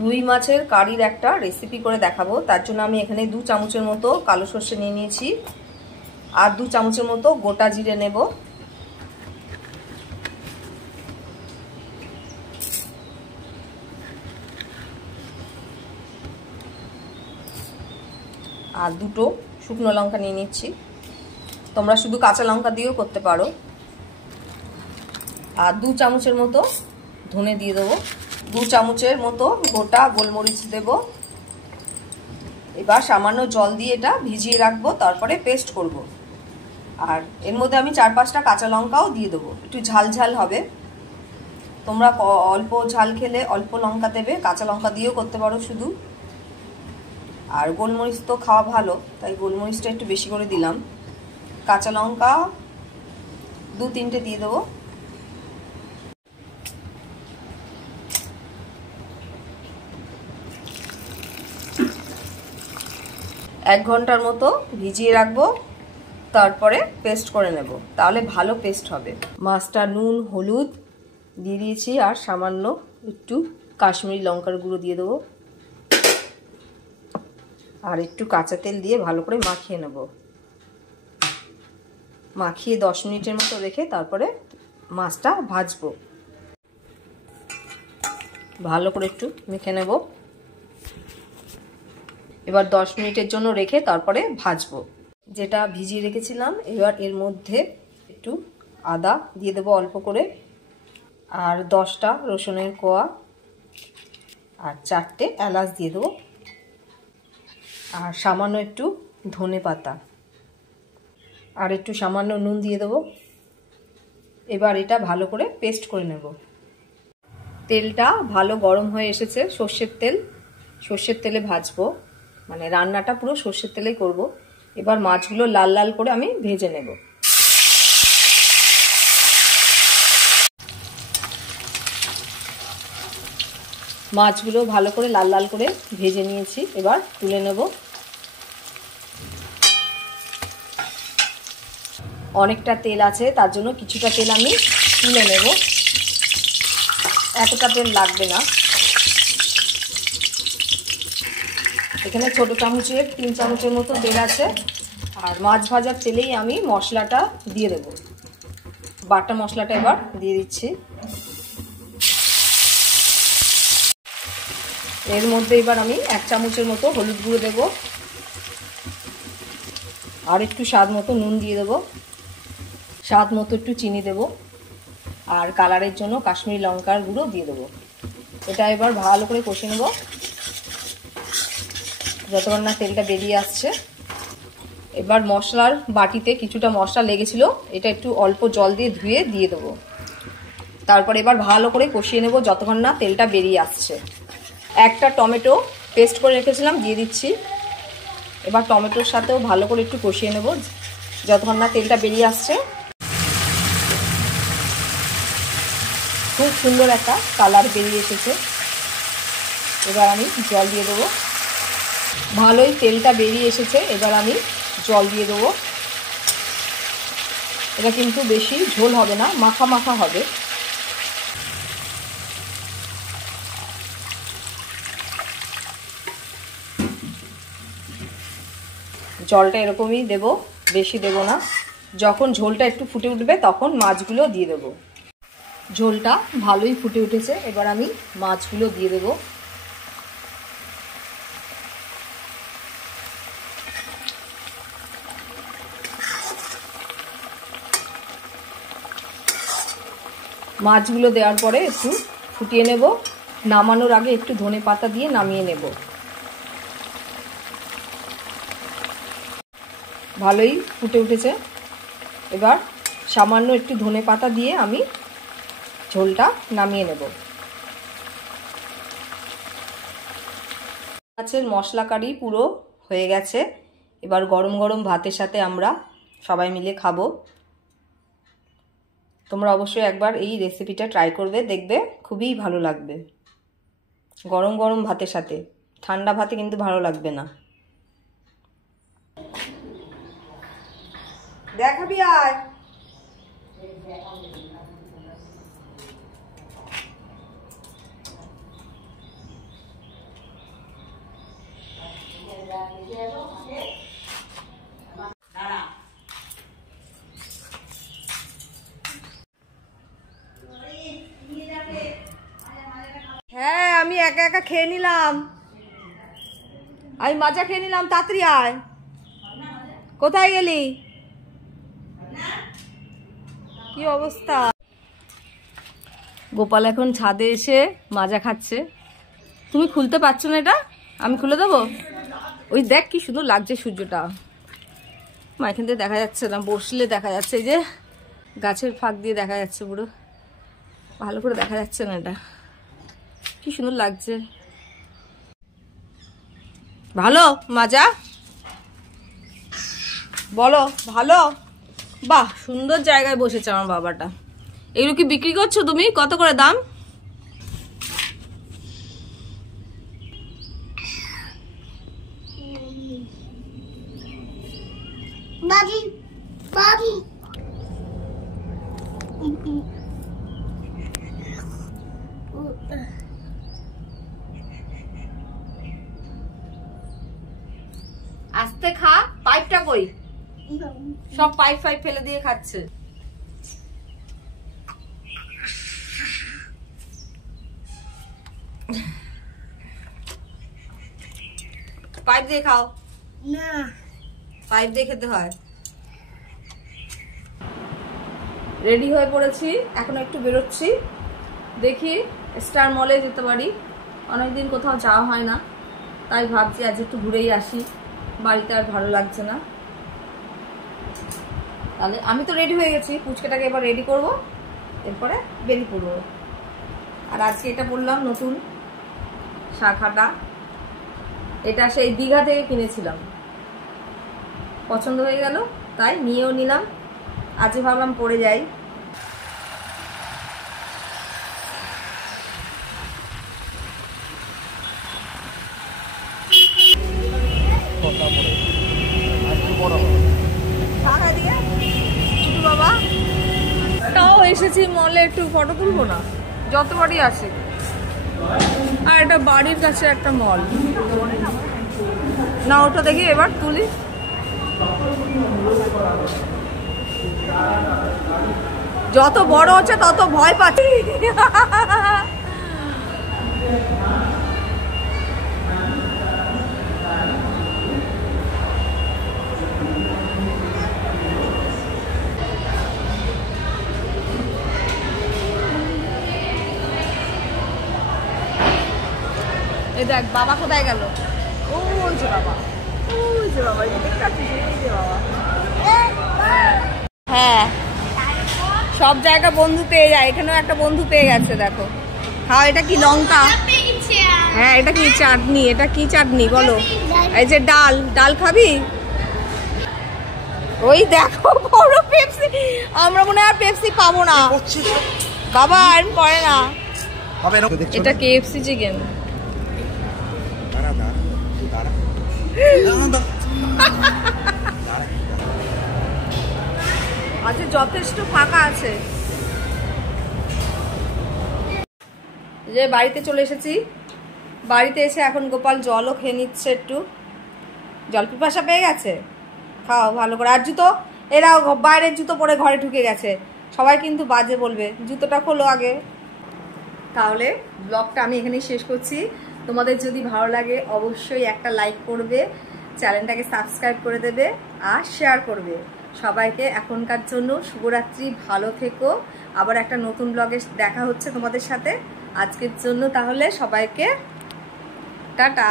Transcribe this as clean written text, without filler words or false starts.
রুই মাছের কারির একটা রেসিপি করে দেখাবো। তার জন্য আমি এখানে 2 চামচের মতো কালো সর্ষে নিয়ে নিয়েছি আর 2 চামচের মতো গোটা জিরে নেব। আর 2টো শুকনো লঙ্কা নিয়ে নিচ্ছি, তোমরা শুধু কাঁচা লঙ্কা দিয়েও করতে পারো। আর 2 চামচের মতো ধনে দিয়ে দেবো, 2 চামচের মতো গোটা গোলমরিচ দেব। এবার সামান্য জল দিয়ে এটা ভিজিয়ে রাখবো, তারপরে পেস্ট করব। আর এর মধ্যে আমি 4-5টা কাঁচা লঙ্কাও দিয়ে দেবো, একটু ঝাল ঝাল হবে। তোমরা অল্প ঝাল খেলে অল্প লঙ্কা দেবে, কাঁচা লঙ্কা দিয়েও করতে পারো শুধু। আর গোলমরিচ তো খাওয়া ভালো, তাই গোলমরিচটা একটু বেশি করে দিলাম। কাঁচা লঙ্কা 2-3টে দিয়ে দেবো। এক ঘন্টার মতো ভিজিয়ে রাখবো, তারপরে পেস্ট করে নেব, তাহলে ভালো পেস্ট হবে। মাছটা নুন হলুদ দিয়ে দিয়েছি আর সামান্য একটু কাশ্মীরি লঙ্কার গুঁড়ো দিয়ে দেবো আর একটু কাঁচা তেল দিয়ে ভালো করে মাখিয়ে নেব। মাখিয়ে 10 মিনিটের মতো রেখে তারপরে মাছটা ভাজবো। ভালো করে একটু মেখে নেব। এবার 10 মিনিটের জন্য রেখে তারপরে ভাজবো। যেটা ভিজিয়ে রেখেছিলাম, এবার এর মধ্যে একটু আদা দিয়ে দেবো অল্প করে, আর 10টা রসুনের কোয়া আর 4টে এলাচ দিয়ে দেবো, আর সামান্য একটু ধনে পাতা আর একটু সামান্য নুন দিয়ে দেবো। এবার এটা ভালো করে পেস্ট করে নেব। তেলটা ভালো গরম হয়ে এসেছে, সর্ষের তেলে ভাজবো, মানে রান্নাটা পুরো সর্ষের তেলেই করব। এবার মাছগুলো লাল লাল করে আমি ভেজে নেব। মাছগুলো ভালো করে লাল লাল করে ভেজে নিয়েছি, এবার তুলে নেব। অনেকটা তেল আছে, তার জন্য কিছুটা তেল আমি তুলে নেব, এতটা তেল লাগবে না। এখানে ছোট চামচের 3 চামচের মতো তেল আছে। আর মাছ ভাজার তেলেই আমি মশলাটা দিয়ে দেব। বাটা মশলাটা এবার দিয়ে দিচ্ছি। এর মধ্যে এবার আমি 1 চামচের মতো হলুদ গুঁড়ো দেব আর একটু স্বাদ মতো নুন দিয়ে দেব, স্বাদ মতো একটু চিনি দেব আর কালারের জন্য কাশ্মীরি লঙ্কার গুঁড়ো দিয়ে দেবো। এটা এবার ভালো করে কষে নেব যতক্ষণ না তেলটা বেরিয়ে আসছে। এবার মশলার বাটিতে কিছুটা মশলা লেগেছিল, এটা একটু অল্প জল দিয়ে ধুয়ে দিয়ে দেবো। তারপর এবার ভালো করে কষিয়ে নেব যতক্ষণ না তেলটা বেরিয়ে আসছে। একটা টমেটো পেস্ট করে রেখেছিলাম দিয়ে দিচ্ছি। এবার টমেটোর সাথেও ভালো করে একটু কষিয়ে নেব যতক্ষণ না তেলটা বেরিয়ে আসছে। খুব সুন্দর একটা কালার বেরিয়ে এসেছে। এবার আমি জল দিয়ে দেবো। ভালোই তেলটা বেরিয়ে এসেছে, এবার আমি জল দিয়ে দেবো। এটা কিন্তু বেশি ঝোল হবে না, মাখা মাখা হবে। জলটা এরকমই দেব, বেশি দেব না। যখন ঝোলটা একটু ফুটে উঠবে তখন মাছগুলো দিয়ে দেব। ঝোলটা ভালোই ফুটে উঠেছে, এবার আমি মাছগুলো দিয়ে দেব। মাছগুলো দেওয়ার পরে একটু ফুটিয়ে নেব। নামানোর আগে একটু ধনে পাতা দিয়ে নামিয়ে নেব। ভালোই ফুটে উঠেছে, এবার সামান্য একটু ধনে পাতা দিয়ে আমি ঝোলটা নামিয়ে নেব। মাছের মশলা কারি পুরো হয়ে গেছে। এবার গরম গরম ভাতের সাথে আমরা সবাই মিলে খাবো। তোমরা অবশ্যই একবার এই রেসিপিটা ট্রাই করবে, দেখবে খুবই ভালো লাগবে গরম গরম ভাতের সাথে। ঠান্ডা ভাতে কিন্তু ভালো লাগবে না। দেখাবি আয়। হ্যাঁ আমি একা একা খেয়ে নিলাম, আমি মাজা খেয়ে নিলাম। তাড়াতাড়ি আয়। কোথায় গেলি? কি অবস্থা? গোপাল এখন ছাদে এসে মাজা খাচ্ছে। তুমি খুলতে পারছো না এটা? আমি খুলে দেবো। ওই দেখ কি সুন্দর লাগছে সূর্যটা। মা এখান থেকে দেখা যাচ্ছে না, বসলে দেখা যাচ্ছে। এই যে গাছের ফাঁক দিয়ে দেখা যাচ্ছে, পুরো ভালো করে দেখা যাচ্ছে না। এটা কি সুন্দর লাগছে। ভালো মাজা? বলো ভালো? বাহ, সুন্দর জায়গায় বসেছে আমার বাবাটা। এগুলো কি বিক্রি করছো তুমি? কত করে দাম? বাবি বাবি আস্তে খা। পাইপটা কই? সব পাইপ ফাইপ ফেলে দিয়ে খাচ্ছে। পাইপ দিয়ে খাও না, পাইপ দিয়ে খেতে হয়। রেডি হয়ে পড়েছি, এখন একটু বেরোচ্ছি। দেখি স্টার মলে যেতে পারি। অনেকদিন কোথাও যাওয়া হয় না, তাই ভাবছি আজ একটু ঘুরেই আসি। বাড়িতে আর ভালো লাগছে না। তাহলে আমি তো রেডি হয়ে গেছি, পুচকাটাকে এবার রেডি করব, এরপরে বেরিয়ে পড়বো। আর আজকে এটা পরলাম নতুন শাখাটা। এটা সেই দীঘা থেকে কিনেছিলাম, পছন্দ হয়ে গেল তাই নিয়েও নিলাম। আজকে ভাবলাম পরে যাই। বাবা তাও এসেছি মলে, একটু ফটো তুলবো না? যতবারই আসি। আর এটা বাড়ির কাছে একটা মল না, ওটা দেখি এবার তুলি। যত বড় হচ্ছে তত ভয় পাচ্ছি। এই দেখ বাবা কোথায় গেল? ওই যে বাবা, ওই যে বাবা, দেখতে পাচ্ছিস? এই যে বাবা। হ্যাঁ, সব জায়গা বন্ধু পেয়ে যায়, এখানেও একটা বন্ধু পেয়ে গেছে। দেখো খাও। এটা কি লঙ্কা? হ্যাঁ এটা কি চাটনি? এটা কি চাটনি বলো? এই যে ডাল, ডাল খাবি? ওই দেখো বড় পেপসি। আমরা মনে হয় পেপসি পাবো না বাবা, আর পরে না। এটা KFC চিকেন। আচ্ছা যথেষ্ট ফাঁকা আছে। যে বাড়িতে চলে এসেছি, বাড়িতে এসে এখন গোপাল জলও খেয়ে নিচ্ছে একটু। জল পিপাসা পেয়ে গেছে, খাও ভালো করে। আর জুতো, এরা বাইরের জুতো পরে ঘরে ঢুকে গেছে, সবাই কিন্তু বাজে বলবে। জুতোটা খোলো আগে। তাহলে ব্লগটা আমি এখানেই শেষ করছি। তোমাদের যদি ভালো লাগে অবশ্যই একটা লাইক করবে, চ্যানেলটাকে সাবস্ক্রাইব করে দেবে আর শেয়ার করবে। সবাইকে এখনকার জন্য শুভরাত্রি, ভালো থেকো। আবার একটা নতুন ব্লগে দেখা হচ্ছে তোমাদের সাথে। আজকের জন্য তাহলে সবাইকে টাটা।